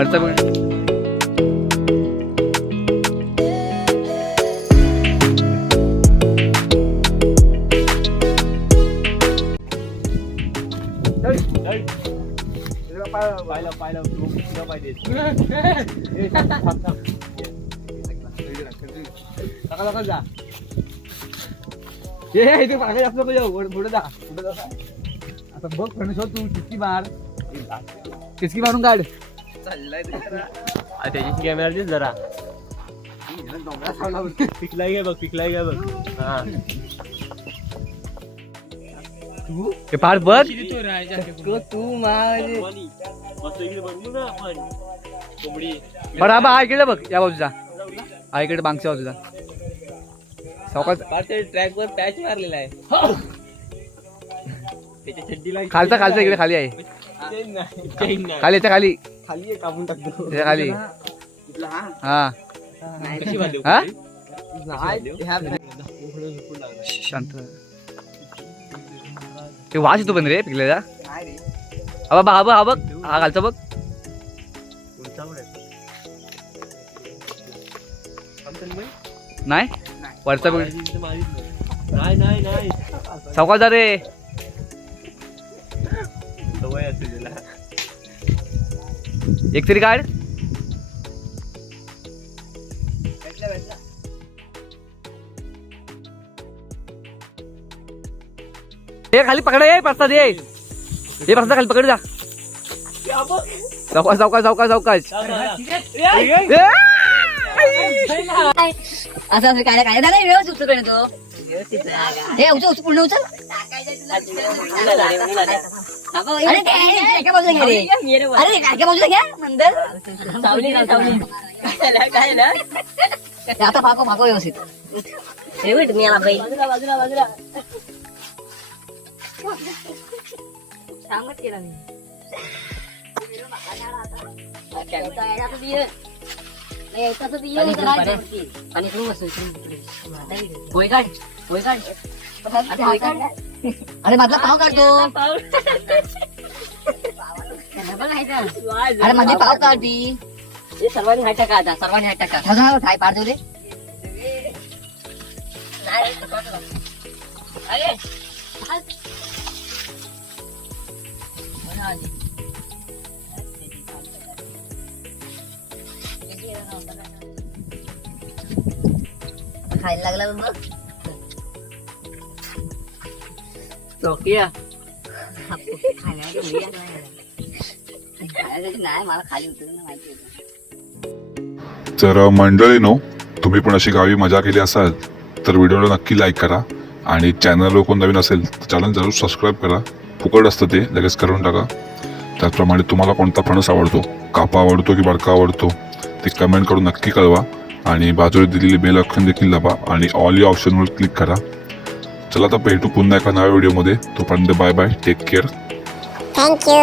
वरचा बघ. पाहिलं पाहिलं पाहिजे सकाळ सकाळ जा हे इथे मागे जास्त नको जाऊ. पुढे जा. पुढे जा आता बघ फ्रेंड शोध तू. किती मार? किसकी मारून काढ? त्याची कॅमेरा दिस जरा. पिकलाय बघ पिकलाय बघ. हा. हे फार बघ. तू बघू ना आपण कोंबडी बरं हा बघ इकडे बघ या बाजूचा. हा इकडे मागच्या बाजूचा. सावकाश ट्रॅक वर पॅच मारलेला आहे. खालचा खालचा इकडे खाली आहे. खाली याच्या खाली. खाली कापून टाकतो. खाली. हा. हा. हा? शांत. ते वास येतो पण रे पिकलेला. नाही रे. हा बघ हा बघ हा बघ. हा खालचा बघ. नाही? वरचा बघ नाही नाही नाही. सावकाश जा रे. सवय असते त्याला. एक तरी काढ. हे खाली पकडा ये प्रसाद ये हे प्रसाद खाली पकड जा. सावकाश सावकाश सावकाश सावकाश! असं असं काय काय? दादा व्यवस्थित उचल तो. हे उचल उचल पूर्ण उचल अरे ते एका बाजूला घ्या रे अरे एका बाजूला घ्या नंतर सावली ना सावली हे आता पाको पाको व्यवस्थित हे वेट मी आला बाई बाजूला बाजूला बाजूला सांगत केला मी आणि तू बस पोय काढ पोय काढ अरे पोय काढ अरे माझा पाव काढतो. अरे माझे पाव काढती. सर्वांनी हात टाका आता सर्वांनी हात टाका. थांब, काय पार देऊ दे. अरे. खायला लागला बघ चौकिया नाही मला खाली उतरणं माहिती तुम्ही पण अशी गावी मजा केली असाल तर व्हिडिओला नक्की लाईक करा आणि चॅनलवर कोण नवीन असेल तर चॅनल जरूर सबस्क्राईब करा. फुकट असतं ते लगेच करून टाका. त्याचप्रमाणे तुम्हाला कोणता फणस आवडतो कापा आवडतो की बडका आवडतो ते कमेंट करून नक्की कळवा. आणि बाजूला दिलेली बेल ऑप्शन देखील दाबा आणि ऑल या ऑप्शनवर क्लिक करा. चला आता भेटू पुन्हा एका नव्या व्हिडिओमध्ये तोपर्यंत bye bye take care thank you.